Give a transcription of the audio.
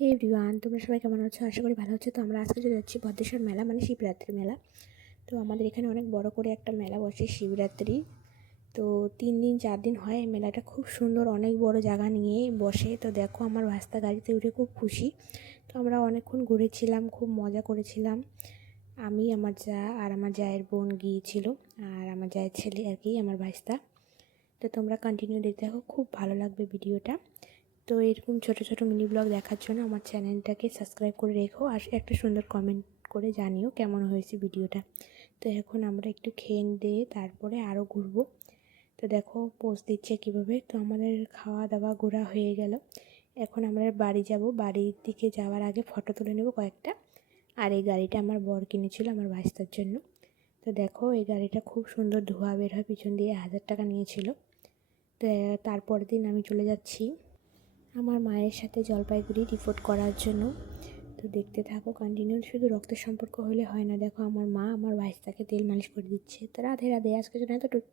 হে everyone, তোমরা সবাই কেমন আছো? আশা করি ভালো আছো। তো আমরা আজকে চলে যাচ্ছি ভদ্রেশ্বর মেলা, মানে শিবরাত্রি মেলা। তো আমাদের এখানে অনেক বড় করে একটা মেলা বসে শিবরাত্রি। তো 3 দিন 4 দিন হয় এই মেলাটা। খুব সুন্দর, অনেক বড় জায়গা নিয়ে বসে। তো দেখো, আমার ভাস্তা গাড়িতে উঠে খুব খুশি। তো আমরা অনেকক্ষণ ঘুরেছিলাম, খুব মজা করেছিলাম। আমি, আমার যা আর আমার জায়ের বোন গিয়েছিল, আর আমার জায়ের ছেলে আর কি, আমার ভাস্তা। তো তোমরা কন্টিনিউ দেখতে থাকো, খুব ভালো লাগবে ভিডিওটা। তো এরকম ছোটো ছোটো মিনি ব্লগ দেখার জন্য আমার চ্যানেলটাকে সাবস্ক্রাইব করে রেখো, আর একটা সুন্দর কমেন্ট করে জানিও কেমন হয়েছে ভিডিওটা। তো এখন আমরা একটু খেয়ে দিয়ে তারপরে আরও ঘুরবো। তো দেখো পোজ দিচ্ছে কীভাবে। তো আমাদের খাওয়া দাওয়া ঘোরা হয়ে গেল। এখন আমরা বাড়ি যাব। বাড়ির দিকে যাওয়ার আগে ফটো তুলে নেব কয়েকটা। আর এই গাড়িটা আমার বর কিনেছিল আমার ভাইস্তার জন্য। তো দেখো, এই গাড়িটা খুব সুন্দর ধোঁয়া বের হয় পিছন দিয়ে, 1000 টাকা নিয়েছিল। তো তারপরের দিন আমি চলে যাচ্ছি আমার মায়ের সাথে জলপাইগুড়ি রিপোর্ট করার জন্য। তো দেখতে থাকো কন্টিনিউ। শুধু রক্তের সম্পর্ক হলে হয় না, দেখো আমার মা আমার ভাইস্তাকে তেল মালিশ করে দিচ্ছে। তো রাধে রাধে, আজকের জন্য এতটুকু।